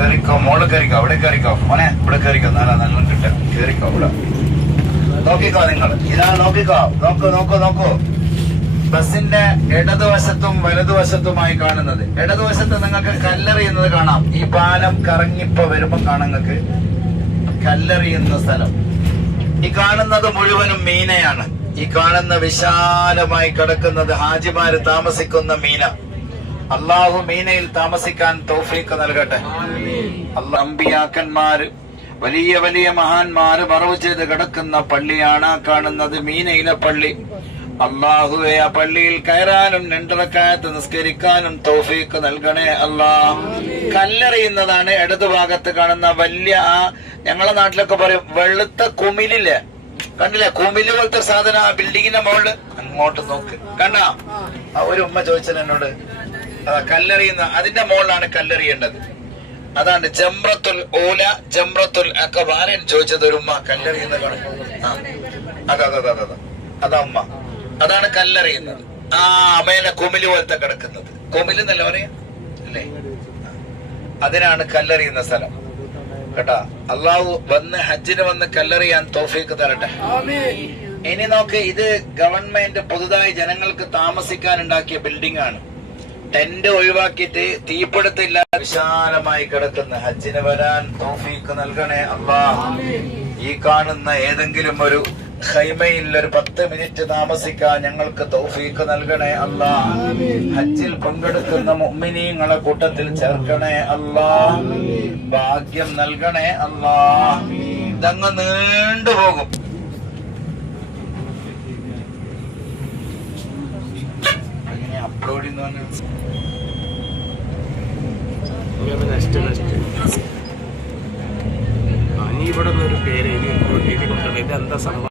കേറിക്കോ മോൾ കയറിക്കോ അവിടെ കയറിക്കോ മോനെ ഇവിടെ കയറിക്കോ നല്ല നല്ല കിട്ടും കേറിക്കോ ഇവിടെ നോക്കിക്കോ നിങ്ങൾ. ഇതാ നോക്കിക്കോ. നോക്കൂ നോക്കൂ നോക്കൂ. ബസിന്റെ ഇടതുവശത്തും വലതുവശത്തുമായി കാണുന്നത്. ഇടതുവശത്ത് നിങ്ങൾക്ക് കല്ലെറിയുന്നത് കാണാം. ഈ പാലം കറങ്ങിപ്പോ വരുമ്പോ കാണാം നിങ്ങൾക്ക്. കല്ലെറിയുന്ന സ്ഥലം. ഈ കാണുന്നത് മുഴുവനും മീനയാണ്. ഈ കാണുന്ന വിശാലമായി കിടക്കുന്നത് ഹാജിമാര് താമസിക്കുന്ന മീന. അള്ളാഹു മീനയിൽ താമസിക്കാൻ തൗഫീക്ക് നൽകട്ടെ. അമ്പിയാക്കന്മാര് വലിയ വലിയ മഹാന്മാര് മറവ് ചെയ്ത് കിടക്കുന്ന പള്ളിയാണ് കാണുന്നത് മീനയിലെ പള്ളി. അള്ളാഹുവെ ആ പള്ളിയിൽ കയറാനും രണ്ടിറക്കായത്ത് നിസ്കരിക്കാനും തൗഫീക്ക് നൽകണേ അല്ലാ കല്ലെറിയുന്നതാണ് ഇടതുഭാഗത്ത് കാണുന്ന വലിയ ആ ഞങ്ങളെ നാട്ടിലൊക്കെ പറയും വെളുത്ത കുമിലിൽ. കണ്ടില്ലേ? കുമിൽ പോലത്തെ സാധനം ആ ബിൽഡിങ്ങിന്റെ മുകളിൽ? അങ്ങോട്ട് നോക്ക്. കണ്ടാ? ആ ഒരു ഉമ്മ ചോദിച്ചത് എന്നോട് കല്ലെറിയുന്ന അതിന്റെ മുകളിലാണ് കല്ലെറിയേണ്ടത്. അതാണ് ജംറത്തുൽ ഓല ജംറത്തുൽ അക്കബാരൻ ചോദിച്ചത് ഒരു ഉമ്മ. കല്ലെറിയുന്ന അതെ അതാ അതെ അതാ. അതാ ഉമ്മ. അതാണ് കല്ലെറിയുന്നത്. ആ മേലെ കുമിൽ പോലത്തെ കിടക്കുന്നത്. കുമിൽ എന്നല്ല പറയാ അല്ലേ അതിനാണ് കല്ലെറിയുന്ന സ്ഥലം. കേട്ടാ? അള്ളാഹു വന്ന് ഹജ്ജിന് വന്ന് കല്ലെറിയാൻ തോഫീക്ക് തരട്ടെ. ഇനി നോക്ക് ഇത് ഗവൺമെന്റ് പുതുതായി ജനങ്ങൾക്ക് താമസിക്കാൻ ഉണ്ടാക്കിയ ബിൽഡിംഗ് ആണ്. ടെന്റ് ഒഴിവാക്കിയിട്ട് തീപിടുത്തില്ല വിശാലമായി കിടക്കുന്ന ഹജ്ജിന് വരാൻ തോഫീക്ക് നൽകണേ അള്ളാ ഈ കാണുന്ന ഏതെങ്കിലും ഒരു ഹൈമയിൽ ഒരു പത്ത് മിനിറ്റ് താമസിക്കാൻ ഞങ്ങൾക്ക് തൗഫീക്ക് നൽകണേ അല്ലാ ഹജ്ജിൽ പങ്കെടുക്കുന്ന മുഅ്മിനീങ്ങളെ കൂട്ടത്തിൽ ചേർക്കണേ അല്ലാ ഭാഗ്യം നൽകണേ അല്ലാ ഇതങ്ങ് നീണ്ടുപോകും അപ്ലോഡ് നെക്സ്റ്റ് ആ നീ